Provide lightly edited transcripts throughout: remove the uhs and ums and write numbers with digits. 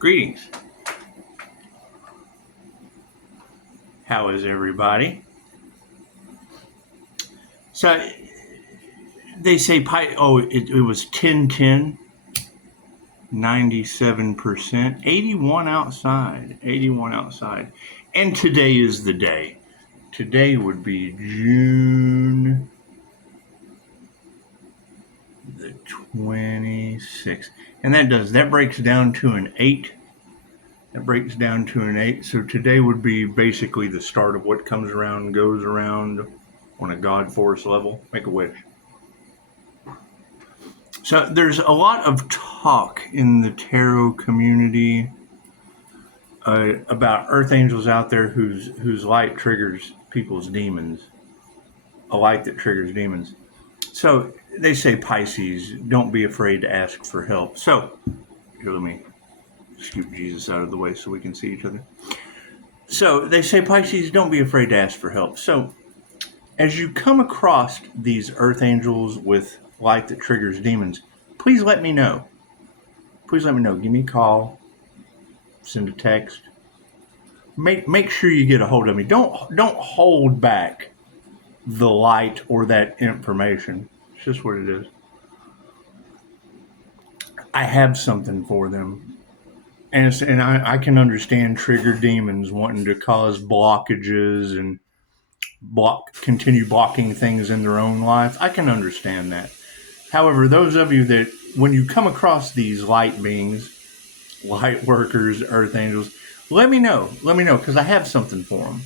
Greetings. How is everybody? So they say it was 10-10, 97%, 81 outside. And today is the day. Today would be June the 26th. And that breaks down to an 8. So today would be basically the start of what comes around and goes around on a God force level. Make a wish. So there's a lot of talk in the tarot community about earth angels out there whose light triggers people's demons. A light that triggers demons. So they say, Pisces, don't be afraid to ask for help. So here, let me scoot Jesus out of the way so we can see each other. So they say, Pisces, don't be afraid to ask for help. So as you come across these earth angels with light that triggers demons, please let me know. Give me a call, send a text. Make sure you get a hold of me. Don't hold back the light or that information. It's just what it is. I have something for them. And I can understand triggered demons wanting to cause blockages and continue blocking things in their own life. I can understand that. However, those of you that, when you come across these light beings, light workers, earth angels, let me know, because I have something for them.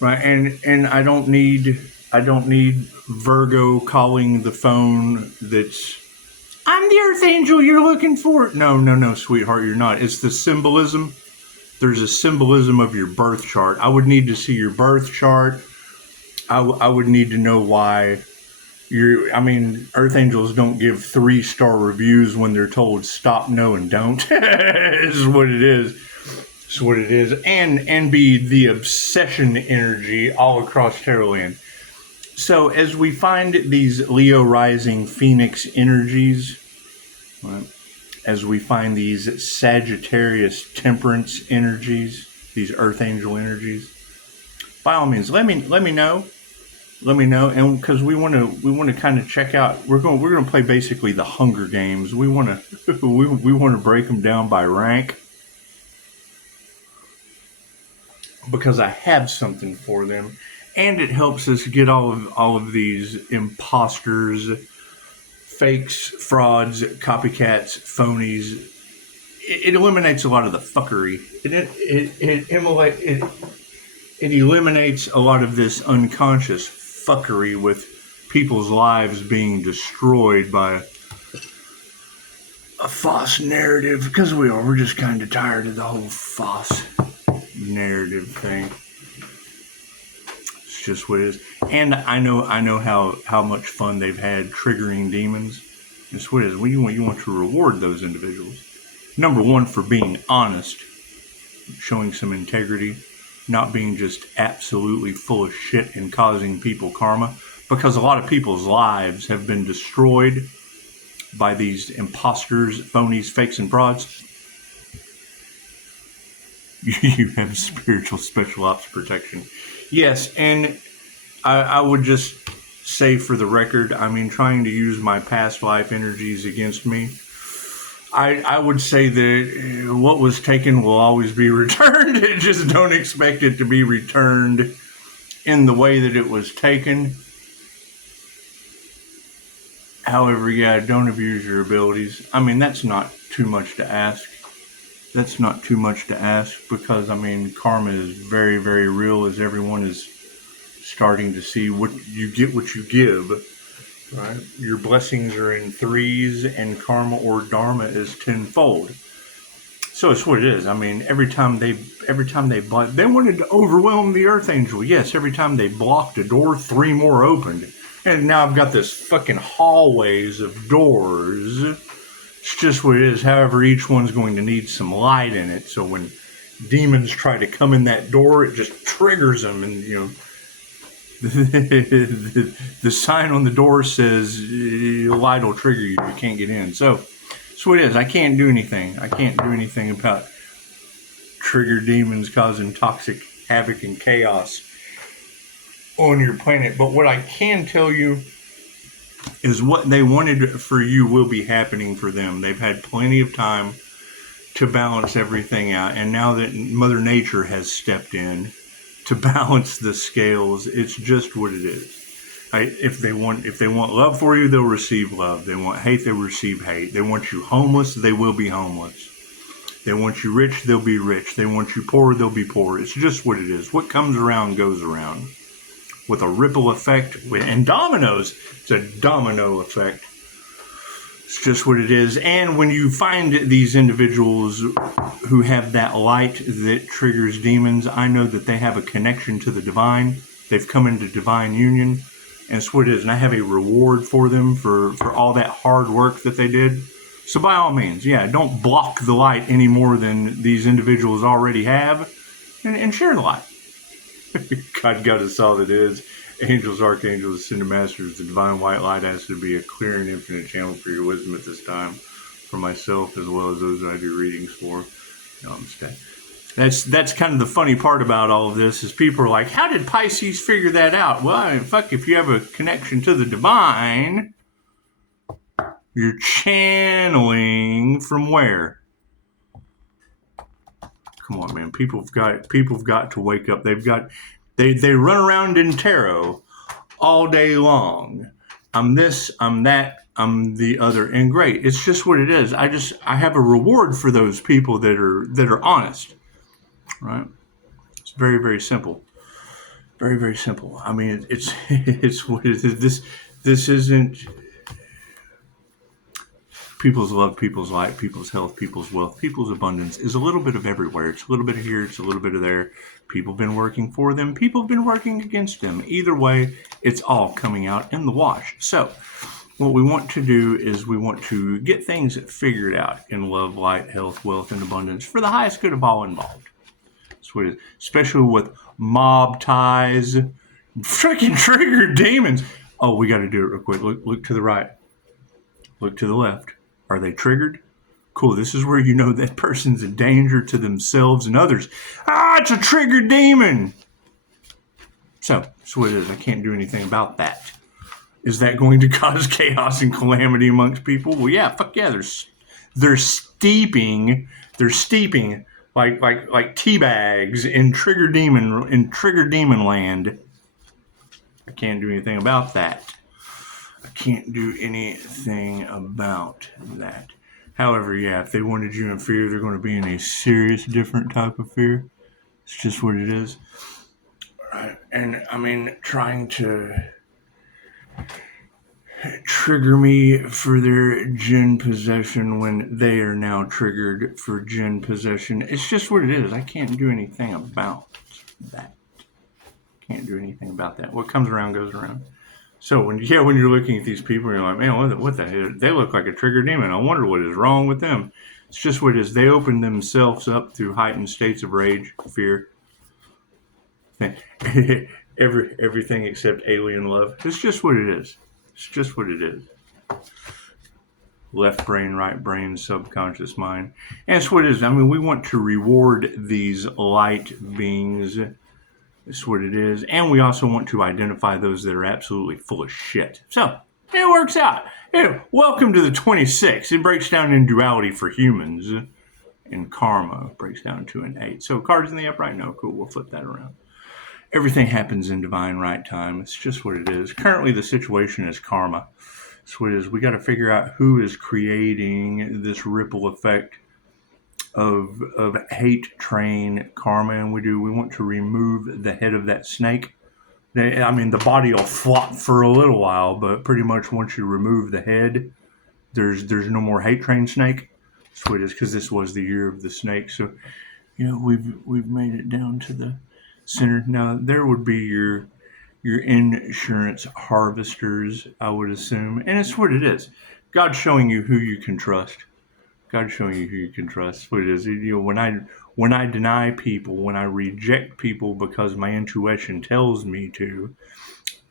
Right, and I don't need Virgo calling the phone that's, I'm the earth angel you're looking for. No, sweetheart, you're not. It's the symbolism. There's a symbolism of your birth chart. I would need to see your birth chart. I would need to know why earth angels don't give 3-star reviews when they're told stop, no, and don't. This is what it is. And be the obsession energy all across tarot land. So as we find these Leo rising Phoenix energies, right, as we find these Sagittarius temperance energies, these earth angel energies, by all means, let me know. And because we want to kind of check out, we're going to play basically the Hunger Games. We want to we want to break them down by rank, because I have something for them, and it helps us get all of these imposters, fakes, frauds, copycats, phonies. It eliminates a lot of the fuckery. It eliminates a lot of this unconscious fuckery with people's lives being destroyed by a false narrative, because we're just kind of tired of the whole false narrative thing. It's just what it is. And I know how much fun they've had triggering demons. It's what it is. You want to reward those individuals. Number one, for being honest, showing some integrity, not being just absolutely full of shit and causing people karma, because a lot of people's lives have been destroyed by these imposters, phonies, fakes, and frauds. You have spiritual special ops protection. Yes, and I would just say, for the record, trying to use my past life energies against me, I would say that what was taken will always be returned. Just don't expect it to be returned in the way that it was taken. However, don't abuse your abilities. That's not too much to ask. Because, karma is very, very real, as everyone is starting to see. What you get, what you give. Right? Your blessings are in 3s, and karma or dharma is 10-fold. So it's what it is. Every time they wanted to overwhelm the earth angel. Yes, every time they blocked a door, 3 more opened. And now I've got this fucking hallways of doors. It's just what it is. However, each one's going to need some light in it. So when demons try to come in that door, it just triggers them, and the sign on the door says light will trigger you. You can't get in. So that's what it is. I can't do anything. I can't do anything about trigger demons causing toxic havoc and chaos on your planet. But what I can tell you is what they wanted for you will be happening for them. They've had plenty of time to balance everything out, and now that Mother Nature has stepped in to balance the scales, it's just what it is. Right? If they want love for you, they'll receive love. They want hate, they'll receive hate. They want you homeless, they will be homeless. They want you rich, they'll be rich. They want you poor, they'll be poor. It's just what it is. What comes around goes around. With a ripple effect and dominoes. It's a domino effect. It's just what it is. And when you find these individuals who have that light that triggers demons, I know that they have a connection to the divine. They've come into divine union. And it's what it is. And I have a reward for them for all that hard work that they did. So by all means, yeah, don't block the light any more than these individuals already have. And share the light. God is all it is. Angels, archangels, ascended masters, the divine white light has to be a clear and infinite channel for your wisdom at this time, for myself as well as those that I do readings for. Namaste. That's kind of the funny part about all of this is people are like, how did Pisces figure that out? Well, I mean, fuck, if you have a connection to the divine, you're channeling from where? Come on, man. People have got to wake up. They run around in tarot all day long. I'm this, I'm that, I'm the other, and great. It's just what it is. I have a reward for those people that are honest, right? It's very, very simple. Very, very simple. I mean, it's what it is. This isn't people's love, people's light, people's health, people's wealth, people's abundance is a little bit of everywhere. It's a little bit of here, it's a little bit of there. People have been working for them, people have been working against them. Either way, it's all coming out in the wash. So what we want to do is we want to get things figured out in love, light, health, wealth, and abundance for the highest good of all involved. That's what it is. Especially with mob ties, freaking trigger demons. Oh, we got to do it real quick. Look to the right. Look to the left. Are they triggered? Cool. This is where you know that person's a danger to themselves and others. It's a triggered demon. So, that's what it is. I can't do anything about that. Is that going to cause chaos and calamity amongst people? Well, yeah, fuck yeah. They're steeping like tea bags in trigger demon land. I can't do anything about that. Can't do anything about that. However, yeah, if they wanted you in fear, they're going to be in a serious different type of fear. It's just what it is. Right. And I mean, trying to trigger me for their jinn possession when they are now triggered for jinn possession. It's just what it is. I can't do anything about that. Can't do anything about that. What comes around goes around. So when you're looking at these people, you're like, man, what the hell? They look like a trigger demon. I wonder what is wrong with them. It's just what it is. They open themselves up through heightened states of rage, fear, everything except alien love. It's just what it is. It's just what it is. Left brain, right brain, subconscious mind. And it's what it is. I mean, we want to reward these light beings. That's what it is. And we also want to identify those that are absolutely full of shit. So, it works out. Anyway, welcome to the 26. It breaks down in duality for humans. And karma breaks down to an 8. So, cards in the upright? No, cool. We'll flip that around. Everything happens in divine right time. It's just what it is. Currently, the situation is karma. That's what it is. We got to figure out who is creating this ripple effect of hate train karma, and we want to remove the head of that snake. I mean, the body will flop for a little while, but pretty much once you remove the head, there's no more hate train snake. That's what it is, because this was the year of the snake. So, we've made it down to the center. Now there would be your insurance harvesters, I would assume, and it's what it is. God's showing you who you can trust. God's showing you who you can trust. What it is, when I deny people, when I reject people because my intuition tells me to,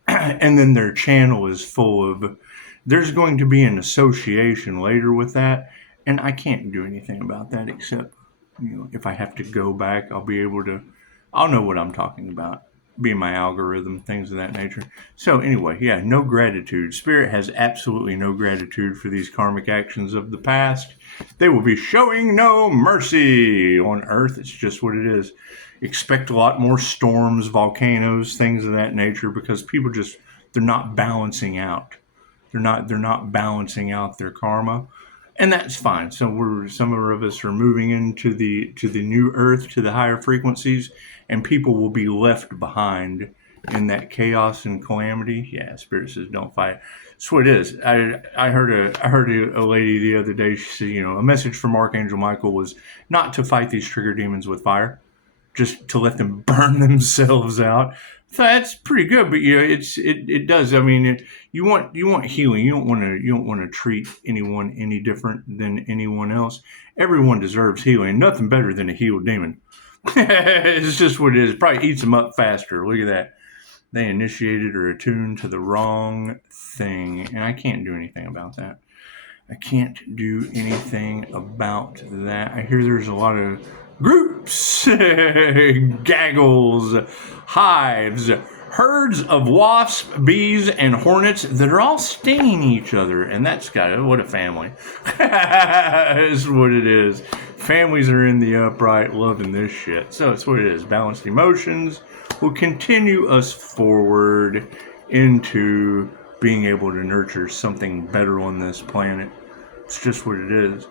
and then their channel is full of, there's going to be an association later with that, and I can't do anything about that except, if I have to go back, I'll know what I'm talking about. Be my algorithm, things of that nature. So anyway, yeah, no gratitude. Spirit has absolutely no gratitude for these karmic actions of the past. They will be showing no mercy on Earth. It's just what it is. Expect a lot more storms, volcanoes, things of that nature, because people they're not balancing out. They're not balancing out their karma. And that's fine. So some of us are moving into the new Earth, to the higher frequencies, and people will be left behind in that chaos and calamity. Yeah, Spirit says don't fight. That's what it is. I heard a lady the other day. She said, a message from Archangel Michael was not to fight these trigger demons with fire, just to let them burn themselves out. So that's pretty good, but it does. I mean, you want healing. You don't want to treat anyone any different than anyone else. Everyone deserves healing. Nothing better than a healed demon. It's just what it is. It probably eats them up faster. Look at that. They initiated or attuned to the wrong thing, and I can't do anything about that. I can't do anything about that. I hear there's a lot of groups, gaggles, hives, herds of wasps, bees, and hornets that are all stinging each other. And what a family. That's what it is. Families are in the upright, loving this shit. So it's what it is. Balanced emotions will continue us forward into being able to nurture something better on this planet. It's just what it is.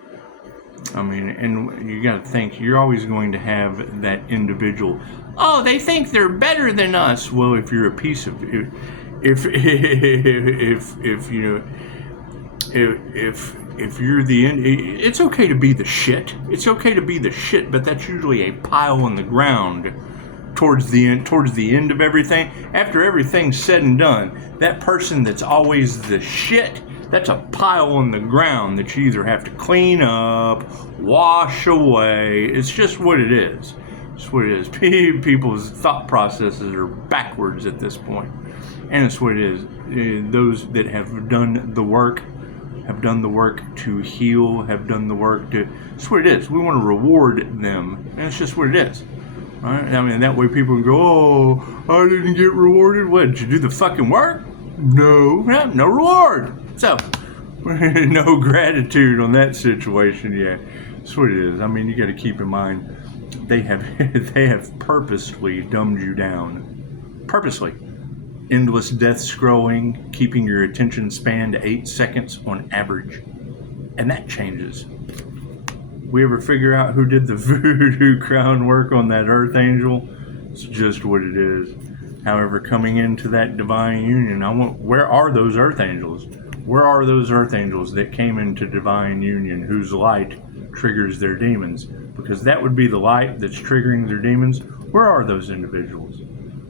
I mean, and you got to think, you're always going to have that individual. Oh, they think they're better than us. Well, if you're a piece of, if you're it's okay to be the shit. It's okay to be the shit, but that's usually a pile on the ground towards the end of everything. After everything's said and done, that person that's always the shit, that's a pile on the ground that you either have to clean up, wash away. It's just what it is. It's what it is. People's thought processes are backwards at this point. And it's what it is. Those that have done the work to heal, have done the work to... It's what it is. We want to reward them. And it's just what it is. Right? I mean, that way people can go, oh, I didn't get rewarded. What, did you do the fucking work? No reward. So, no gratitude on that situation yet. That's what it is. I mean, you got to keep in mind, they have purposely dumbed you down. Purposely. Endless death scrolling, keeping your attention span to 8 seconds on average. And that changes. We ever figure out who did the voodoo crown work on that Earth Angel? It's just what it is. However, coming into that divine union, where are those Earth Angels? Where are those Earth Angels that came into divine union, whose light triggers their demons? Because that would be the light that's triggering their demons. Where are those individuals?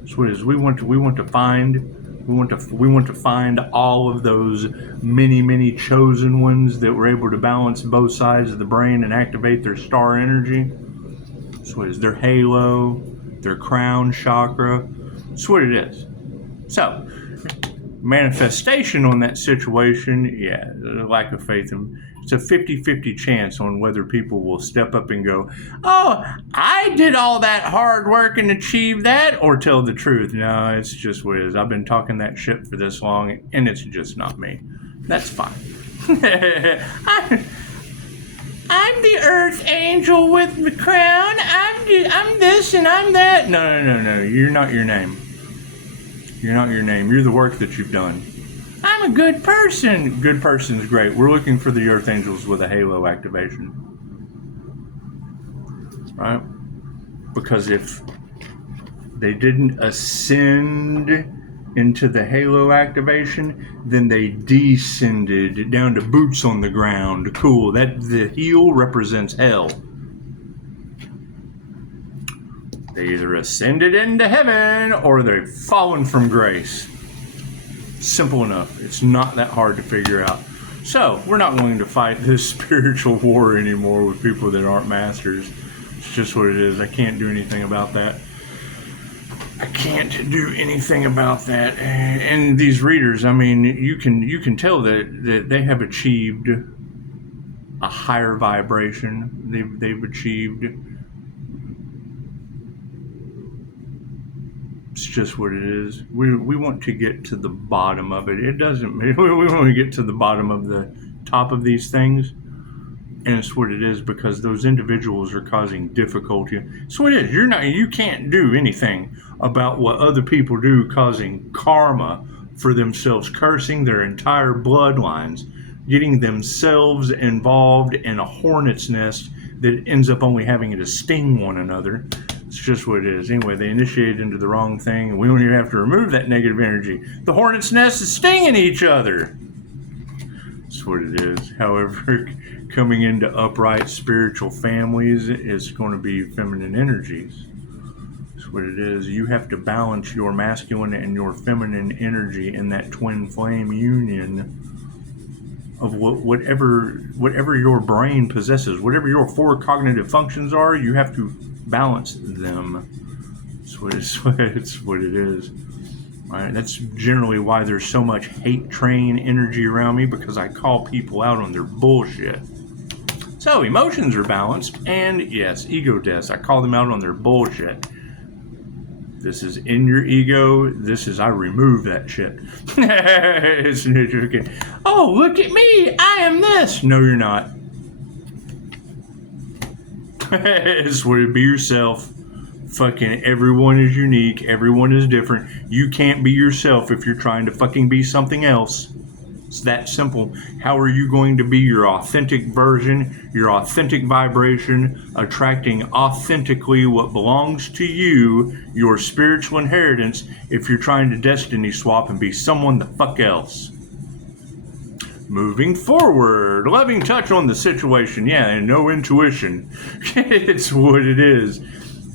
So it is. We want to find all of those many chosen ones that were able to balance both sides of the brain and activate their star energy. So it is. Their halo, their crown chakra. That's what it is. So, manifestation on that situation, yeah, lack of faith. It's a 50-50 chance on whether people will step up and go, oh, I did all that hard work and achieved that, or tell the truth. No, it's just what it is. I've been talking that shit for this long, and it's just not me. That's fine. I'm the Earth Angel with the crown. I'm this and I'm that. No. You're not your name. You're not your name. You're the work that you've done. I'm a good person. Good person is great. We're looking for the Earth Angels with a halo activation. Right? Because if they didn't ascend into the halo activation, then they descended down to boots on the ground. Cool. That the heel represents hell. They either ascended into heaven or they've fallen from grace. Simple enough. It's not that hard to figure out. So, we're not willing to fight this spiritual war anymore with people that aren't masters. It's just what it is. I can't do anything about that. I can't do anything about that. And these readers, I mean, you can tell that they have achieved a higher vibration. They've achieved. It's just what it is. We want to get to the bottom of it. It doesn't. We want to get to the bottom of the top of these things, and it's what it is because those individuals are causing difficulty. It's what it is. You can't do anything about what other people do, causing karma for themselves, cursing their entire bloodlines, getting themselves involved in a hornet's nest that ends up only having to sting one another. It's just what it is. Anyway, they initiate into the wrong thing, and we don't even have to remove that negative energy. The hornet's nest is stinging each other. That's what it is. However, coming into upright spiritual families is going to be feminine energies. That's what it is. You have to balance your masculine and your feminine energy in that twin flame union of whatever your brain possesses, whatever your four cognitive functions are. You have to balance them. It's what it is. All right, that's generally why there's so much hate train energy around me, because I call people out on their bullshit. So emotions are balanced, and yes, ego deaths. I call them out on their bullshit. This is in your ego. This is I remove that shit. It's okay. Oh, look at me. I am this. No, you're not. It's where to be yourself. Fucking everyone is unique. Everyone is different. You can't be yourself if you're trying to fucking be something else. It's that simple. How are you going to be your authentic version, your authentic vibration, attracting authentically what belongs to you, your spiritual inheritance, if you're trying to destiny swap and be someone the fuck else? Moving forward, loving touch on the situation, yeah, and no intuition. It's what it is,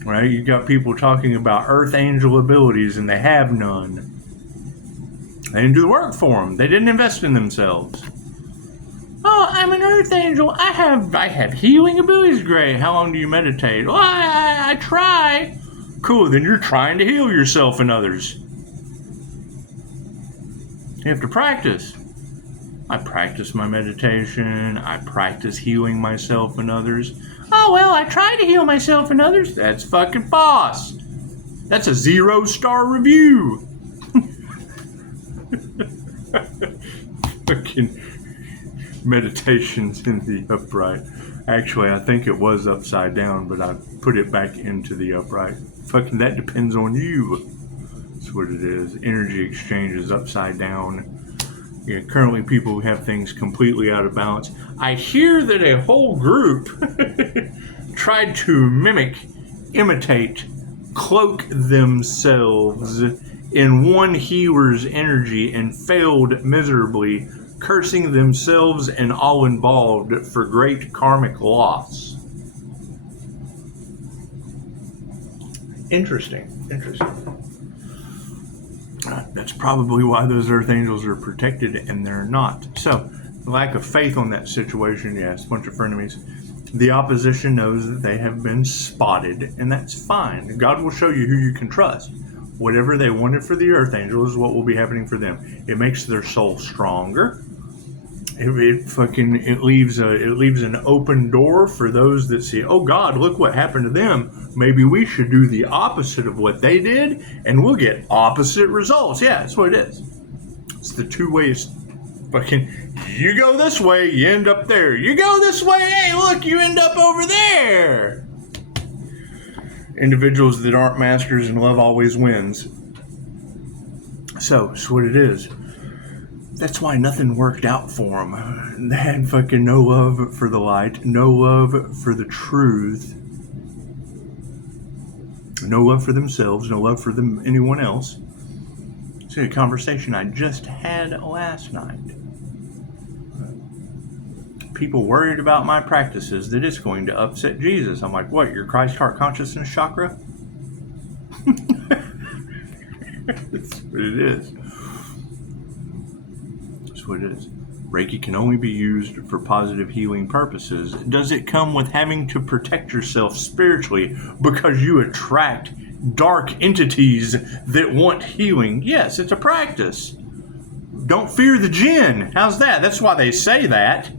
right? You got people talking about earth angel abilities and they have none. They didn't do the work for them. They didn't invest in themselves. Oh, I'm an earth angel. I have healing abilities. Great. How long do you meditate? Well, I try. Cool. Then you're trying to heal yourself and others. You have to practice. I practice my meditation. I practice healing myself and others. Oh, well, I try to heal myself and others. That's fucking boss. That's a 0-star review. Fucking meditations in the upright. Actually, I think it was upside down, but I put it back into the upright. Fucking that depends on you. That's what it is. Energy exchange is upside down. Yeah, currently people have things completely out of balance. I hear that a whole group tried to imitate, cloak themselves in one healer's energy and failed miserably, cursing themselves and all involved for great karmic loss. Interesting. That's probably why those earth angels are protected and they're not. So, lack of faith on that situation, yes, a bunch of frenemies. The opposition knows that they have been spotted, and that's fine. God will show you who you can trust. Whatever they wanted for the earth angels is what will be happening for them. It makes their soul stronger. It leaves an open door for those that see, oh God, look what happened to them. Maybe we should do the opposite of what they did, and we'll get opposite results. Yeah, that's what it is. It's the two ways. Fucking, you go this way, you end up there. You go this way, hey, look, you end up over there. Individuals that aren't masters and love always wins. So, that's what it is. That's why nothing worked out for them. They had fucking no love for the light, no love for the truth, no love for themselves, no love for anyone else. It's a conversation I just had last night. People worried about my practices that it's going to upset Jesus. I'm like, what, your Christ heart consciousness chakra? That's what it is. What it is. Reiki can only be used for positive healing purposes. Does it come with having to protect yourself spiritually because you attract dark entities that want healing? Yes, it's a practice. Don't fear the jinn. How's that? That's why they say that.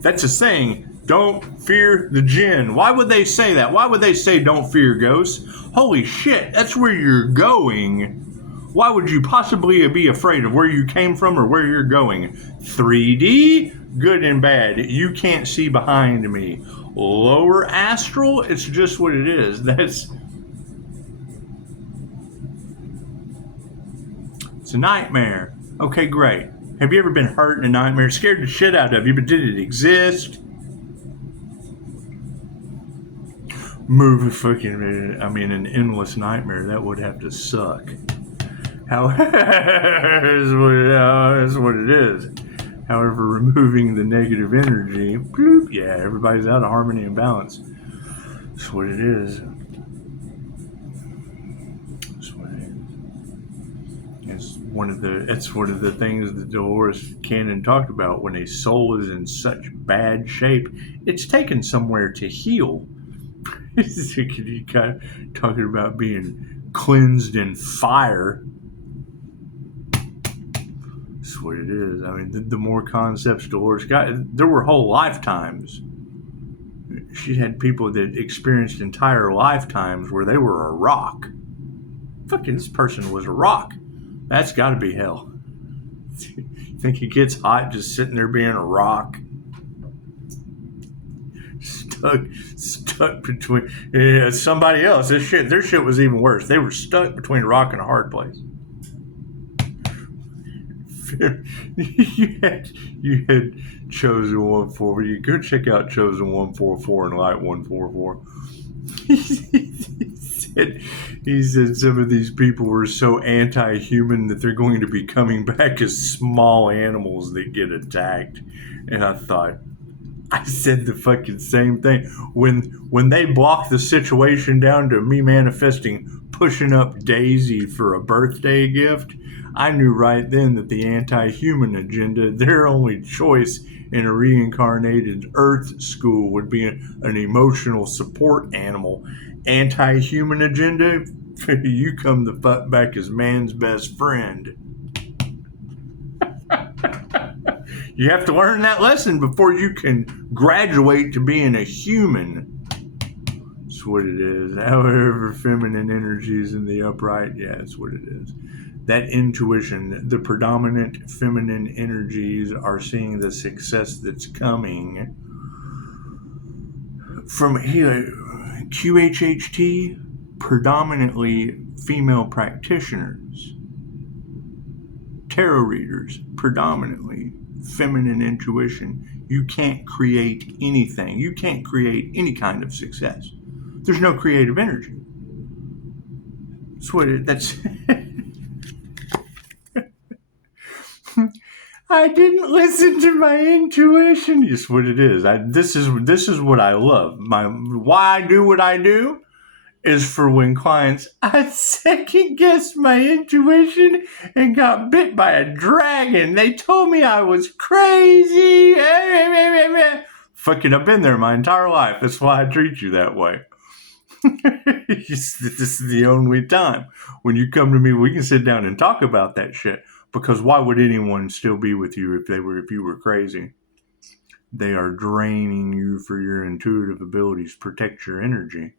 That's a saying. Don't fear the jinn. Why would they say that? Why would they say don't fear ghosts? Holy shit, that's where you're going. Why would you possibly be afraid of where you came from or where you're going? 3D, good and bad. You can't see behind me. Lower astral, it's just what it is. It's a nightmare. Okay, great. Have you ever been hurt in a nightmare? Scared the shit out of you, but did it exist? An endless nightmare. That would have to suck. That's what it is. However, removing the negative energy, bloop, yeah, everybody's out of harmony and balance. That's what it is. That's what it is. It's one of the things that Dolores Cannon talked about. When a soul is in such bad shape, it's taken somewhere to heal. You kind of talking about being cleansed in fire. That's what it is. I mean, the more concepts Dolores got, there were whole lifetimes. She had people that experienced entire lifetimes where they were a rock. Fucking this person was a rock. That's got to be hell. You think it gets hot just sitting there being a rock? Stuck between somebody else. Their shit was even worse. They were stuck between a rock and a hard place. you had Chosen 144. You go check out Chosen 144 and Light 144. He said some of these people were so anti-human that they're going to be coming back as small animals that get attacked. And I said the fucking same thing. When they blocked the situation down to me manifesting pushing up Daisy for a birthday gift, I knew right then that the anti-human agenda, their only choice in a reincarnated Earth school would be an emotional support animal. Anti-human agenda, you come the fuck back as man's best friend. You have to learn that lesson before you can graduate to being a human. That's what it is. However, feminine energies in the upright, yeah, that's what it is. That intuition, the predominant feminine energies are seeing the success that's coming from here. QHHT, predominantly female practitioners. Tarot readers, predominantly feminine intuition. You can't create anything. You can't create any kind of success. There's no creative energy. That's I didn't listen to my intuition. It's what it is. This is what I love. Why I do what I do is for when clients, I second guessed my intuition and got bit by a dragon. They told me I was crazy. Fucking, I've been there my entire life. That's why I treat you that way. This is the only time when you come to me, we can sit down and talk about that shit. Because why would anyone still be with you if you were crazy? They are draining you for your intuitive abilities. Protect your energy.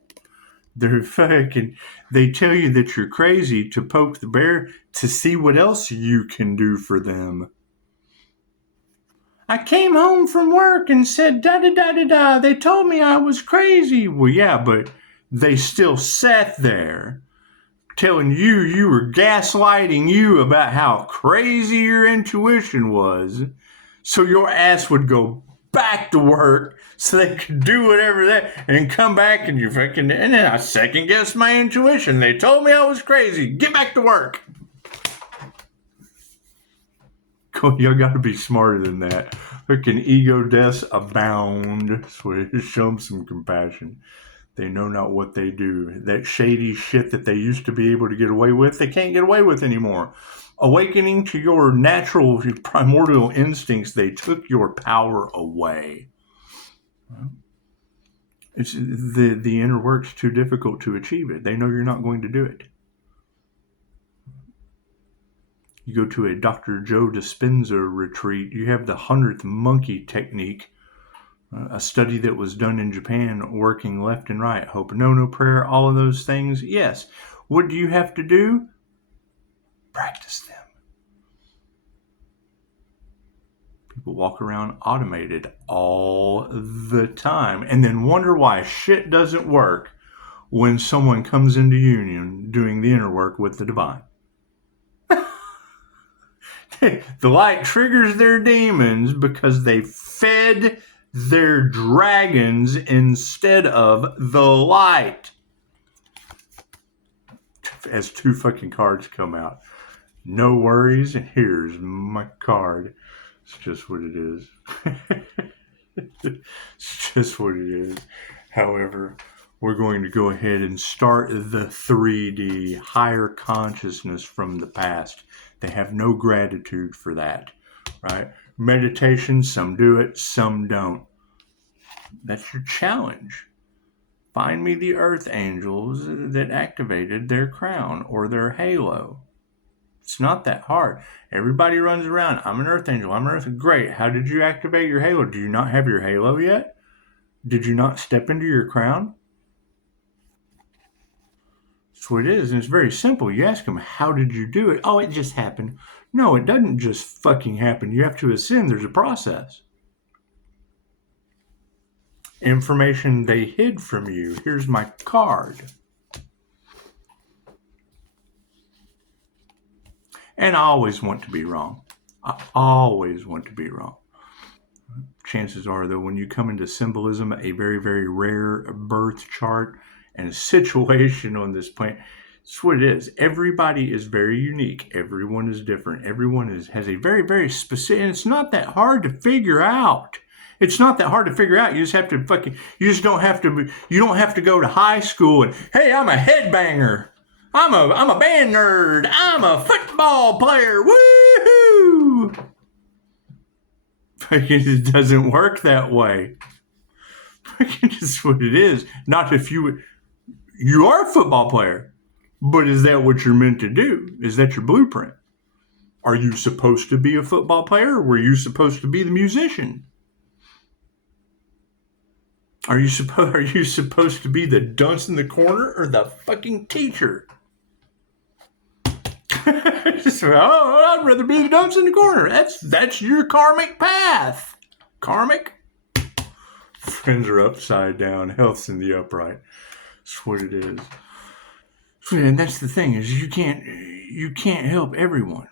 They tell you that you're crazy to poke the bear to see what else you can do for them. I came home from work and said da-da-da-da-da. They told me I was crazy. Well, yeah, but they still sat there telling you were gaslighting you about how crazy your intuition was. So your ass would go back to work so they could do whatever and come back and and then I second guessed my intuition. They told me I was crazy. Get back to work. Cool, y'all got to be smarter than that. Fucking ego deaths abound. So show them some compassion. They know not what they do. That shady shit that they used to be able to get away with, they can't get away with anymore. Awakening to your natural, primordial instincts, they took your power away. It's the inner work's too difficult to achieve it. They know you're not going to do it. You go to a Dr. Joe Dispenza retreat, you have the 100th monkey technique, a study that was done in Japan, working left and right, Ho'oponopono prayer, all of those things. Yes. What do you have to do? Practice them. People walk around automated all the time and then wonder why shit doesn't work when someone comes into union doing the inner work with the divine. The light triggers their demons because they fed their dragons instead of the light. As 2 fucking cards come out. No worries, here's my card. It's just what it is. It's just what it is. However, we're going to go ahead and start the 3D higher consciousness from the past. They have no gratitude for that, right? Meditation, some do it, some don't. That's your challenge. Find me the earth angels that activated their crown or their halo. It's not that hard. Everybody runs around. I'm an earth angel. I'm an earth. Great. How did you activate your halo? Do you not have your halo yet? Did you not step into your crown? That's what it is. And it's very simple. You ask them, how did you do it? Oh, it just happened. No, it doesn't just fucking happen. You have to ascend. There's a process. Information they hid from you. Here's my card. And I always want to be wrong. I always want to be wrong. Chances are, though, when you come into symbolism, a very, very rare birth chart and a situation on this planet, that's what it is. Everybody is very unique. Everyone is different. Everyone has a very, very specific, and it's not that hard to figure out. It's not that hard to figure out. You just have to you don't have to go to high school and, hey, I'm a headbanger. I'm a band nerd. I'm a football player. Woohoo! It doesn't work that way. It's what it is. Not if you are a football player, but is that what you're meant to do? Is that your blueprint? Are you supposed to be a football player, or were you supposed to be the musician? Are you supposed to be the dunce in the corner or the fucking teacher? I'd rather be the dunce in the corner. That's your karmic path. Karmic? Friends are upside down. Health's in the upright. That's what it is. And that's the thing, is you can't help everyone.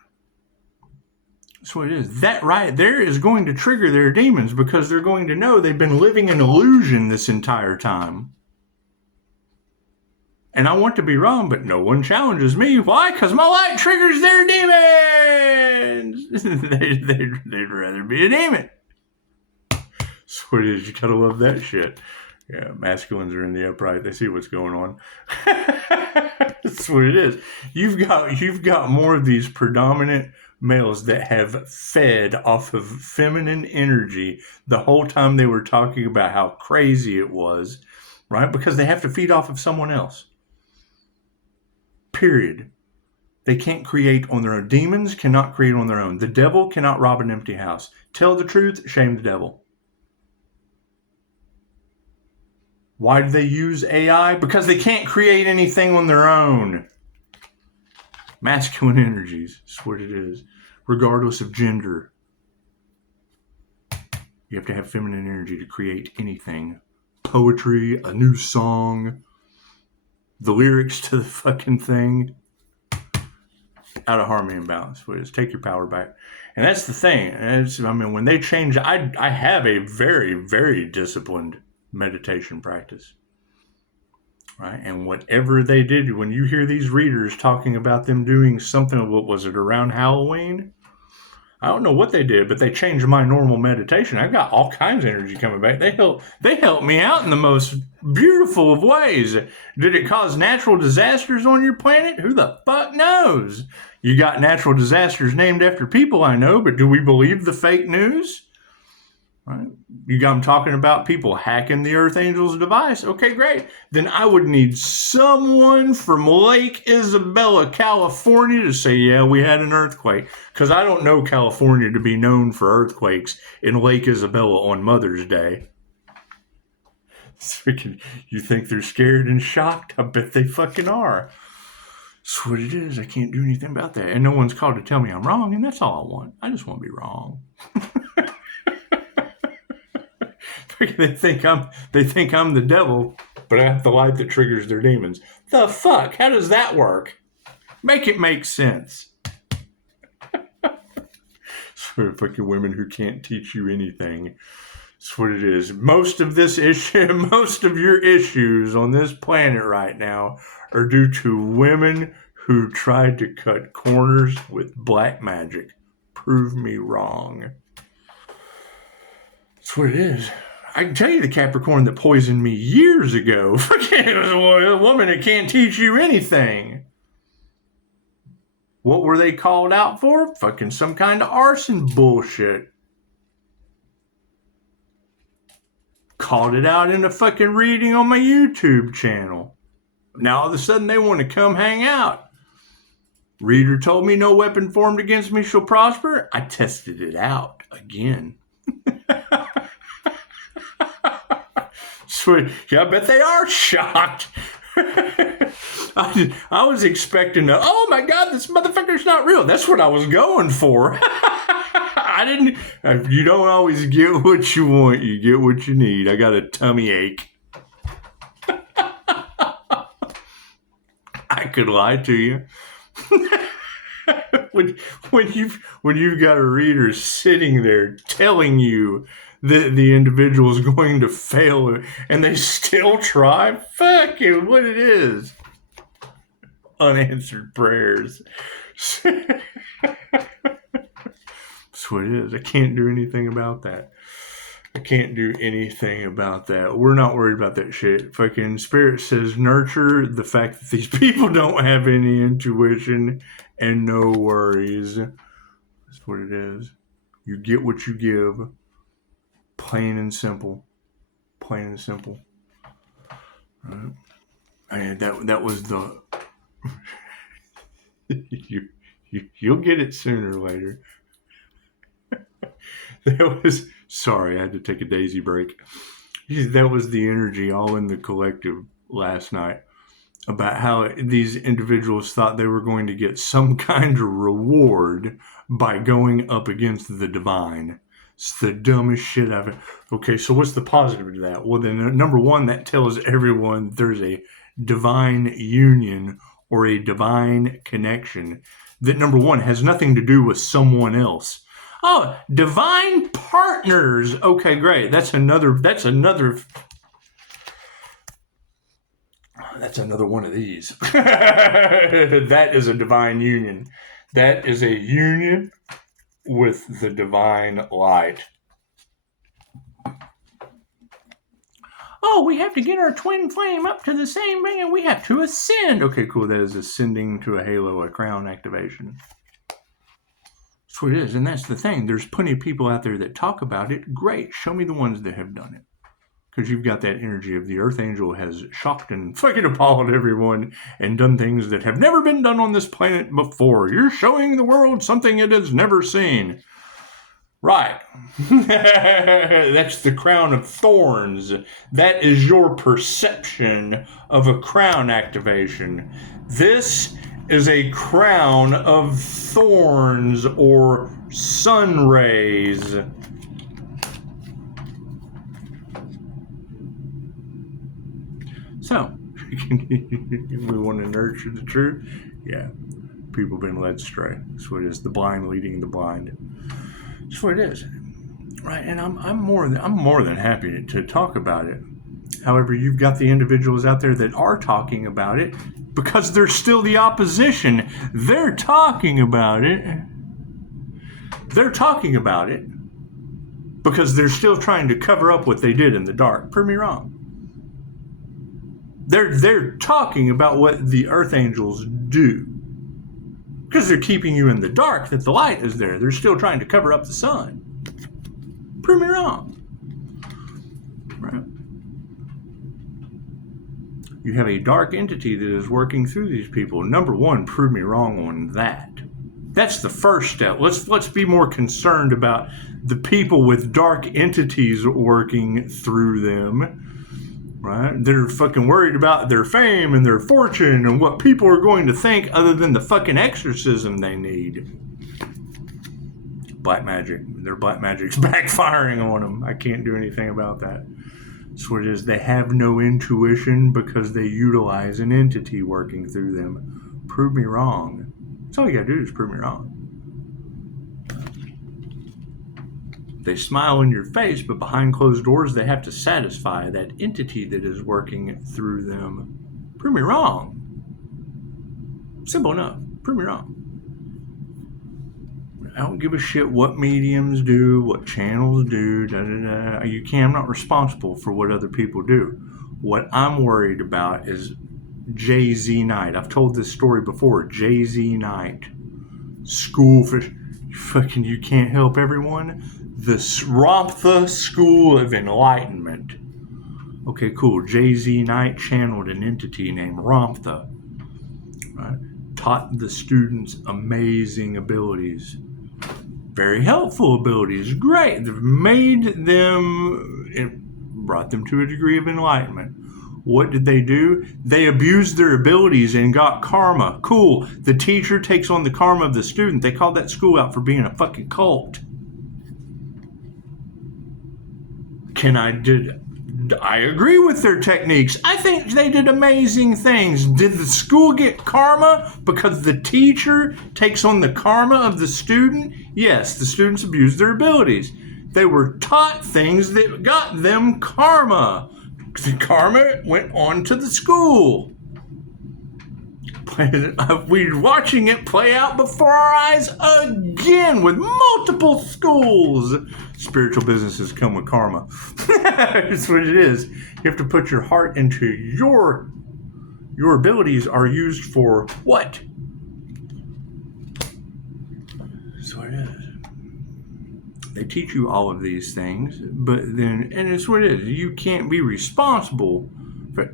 That's what it is. That right there is going to trigger their demons, because they're going to know they've been living an illusion this entire time. And I want to be wrong, but no one challenges me. Why? Because my light triggers their demons. They'd rather be a demon. That's what it is. You gotta love that shit. Yeah, masculines are in the upright. They see what's going on. That's what it is. You've got more of these predominant males that have fed off of feminine energy the whole time they were talking about how crazy it was, right? Because they have to feed off of someone else. Period. They can't create on their own. Demons cannot create on their own. The devil cannot rob an empty house. Tell the truth, shame the devil. Why do they use AI? Because they can't create anything on their own. Masculine energies, that's what it is. Regardless of gender. You have to have feminine energy to create anything. Poetry, a new song, the lyrics to the fucking thing. Out of harmony and balance. What it is. Take your power back. And that's the thing. When they change, I have a very, very disciplined meditation practice. Right? And whatever they did, when you hear these readers talking about them doing something, what was it, around Halloween? I don't know what they did, but they changed my normal meditation. I've got all kinds of energy coming back. They helped me out in the most beautiful of ways. Did it cause natural disasters on your planet? Who the fuck knows? You got natural disasters named after people, I know, but do we believe the fake news? Right? You got them talking about people hacking the Earth Angel's device. Okay, great. Then I would need someone from Lake Isabella, California to say, yeah, we had an earthquake. Because I don't know California to be known for earthquakes in Lake Isabella on Mother's Day. You think they're scared and shocked? I bet they fucking are. That's what it is. I can't do anything about that. And no one's called to tell me I'm wrong, and that's all I want. I just want to be wrong. They think I'm the devil, but I have the light that triggers their demons. The fuck? How does that work? Make it make sense. For fucking women who can't teach you anything. That's what it is. Most of your issues on this planet right now are due to women who tried to cut corners with black magic. Prove me wrong. That's what it is. I can tell you the Capricorn that poisoned me years ago. It was a woman that can't teach you anything. What were they called out for? Fucking some kind of arson bullshit. Called it out in a fucking reading on my YouTube channel. Now all of a sudden they want to come hang out. Reader told me no weapon formed against me shall prosper. I tested it out again. Yeah, I bet they are shocked. I was expecting to, oh my God, this motherfucker's not real. That's what I was going for. You don't always get what you want. You get what you need. I got a tummy ache. I could lie to you. when you've got a reader sitting there telling you that the individual is going to fail and they still try, fucking what it is. Unanswered prayers. That's what it is. I can't do anything about that. We're not worried about that shit. Fucking Spirit says nurture the fact that these people don't have any intuition and no worries. That's what it is. You get what you give. Plain and simple. Right. And that was the you'll get it sooner or later. Sorry, I had to take a daisy break. That was the energy all in the collective last night about how these individuals thought they were going to get some kind of reward by going up against the divine. It's the dumbest shit I've... Okay, so what's the positive to that? Well, then, number one, that tells everyone there's a divine union or a divine connection that, number one, has nothing to do with someone else. Oh, divine partners. Okay, great. That's another one of these. That is a divine union. That is a union with the divine light. Oh, we have to get our twin flame up to the same ring and we have to ascend. Okay, cool. That is ascending to a halo, a crown activation. That's what it is. And that's the thing. There's plenty of people out there that talk about it. Great. Show me the ones that have done it. Because you've got that energy of the Earth Angel has shocked and fucking appalled everyone and done things that have never been done on this planet before. You're showing the world something it has never seen. Right. That's the crown of thorns. That is your perception of a crown activation. This is a crown of thorns or sun rays. So, we want to nurture the truth. Yeah, people have been led astray. That's what it is. The blind leading the blind. That's what it is, right? And I'm more than happy to talk about it. However, you've got the individuals out there that are talking about it because they're still the opposition. They're talking about it. They're talking about it because they're still trying to cover up what they did in the dark. Prove me wrong. They're talking about what the earth angels do because they're keeping you in the dark, that the light is there. They're still trying to cover up the sun. Prove me wrong. Right? You have a dark entity that is working through these people. Number one, prove me wrong on that. That's the first step. Let's be more concerned about the people with dark entities working through them. Right? They're fucking worried about their fame and their fortune and what people are going to think other than the fucking exorcism they need. Black magic. Their black magic's backfiring on them. I can't do anything about that. That's what it is. They have no intuition because they utilize an entity working through them. Prove me wrong. That's all you gotta do is prove me wrong. They smile in your face, but behind closed doors, they have to satisfy that entity that is working through them. Prove me wrong. Simple enough. Prove me wrong. I don't give a shit what mediums do, what channels do, I'm not responsible for what other people do. What I'm worried about is Jay-Z Night. I've told this story before. Jay-Z Night. School for... Fucking you can't help everyone. The Ramtha School of Enlightenment. Okay, cool. Jay-Z Knight channeled an entity named Ramtha. Right? Taught the students amazing abilities. Very helpful abilities. Great. They've made them... It brought them to a degree of enlightenment. What did they do? They abused their abilities and got karma. Cool. The teacher takes on the karma of the student. They called that school out for being a fucking cult. I agree with their techniques. I think they did amazing things. Did the school get karma because the teacher takes on the karma of the student? Yes, the students abused their abilities. They were taught things that got them karma. The karma went on to the school. We're watching it play out before our eyes again with multiple schools. Spiritual businesses come with karma. That's what it is. You have to put your heart into your abilities are used for what? That's what it is. They teach you all of these things, but then, and it's what it is. You can't be responsible for.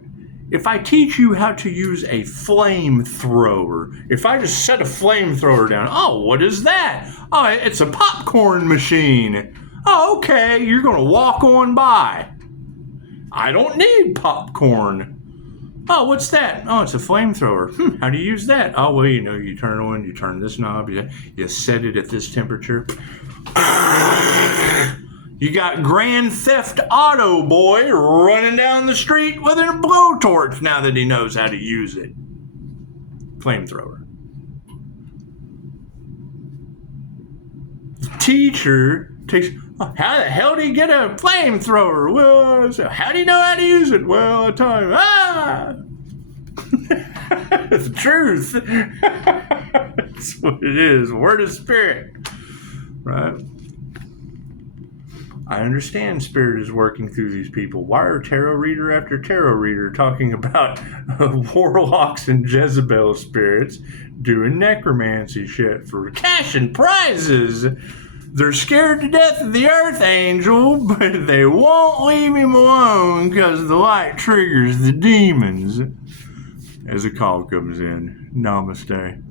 If I teach you how to use a flamethrower, if I just set a flamethrower down, oh, what is that? Oh, it's a popcorn machine. Oh, okay, you're going to walk on by. I don't need popcorn. Oh, what's that? Oh, it's a flamethrower. How do you use that? Oh, well, you turn it on, you turn this knob, you set it at this temperature. You got Grand Theft Auto boy running down the street with a blowtorch now that he knows how to use it. Flamethrower. The teacher takes... How the hell do you get a flamethrower? Well, so how do you know how to use it? Well, I tell you, It's the truth. That's what it is. Word of spirit. Right? I understand spirit is working through these people. Why are tarot reader after tarot reader talking about warlocks and Jezebel spirits doing necromancy shit for cash and prizes? They're scared to death of the earth angel, but they won't leave him alone because the light triggers the demons. As a call comes in, Namaste.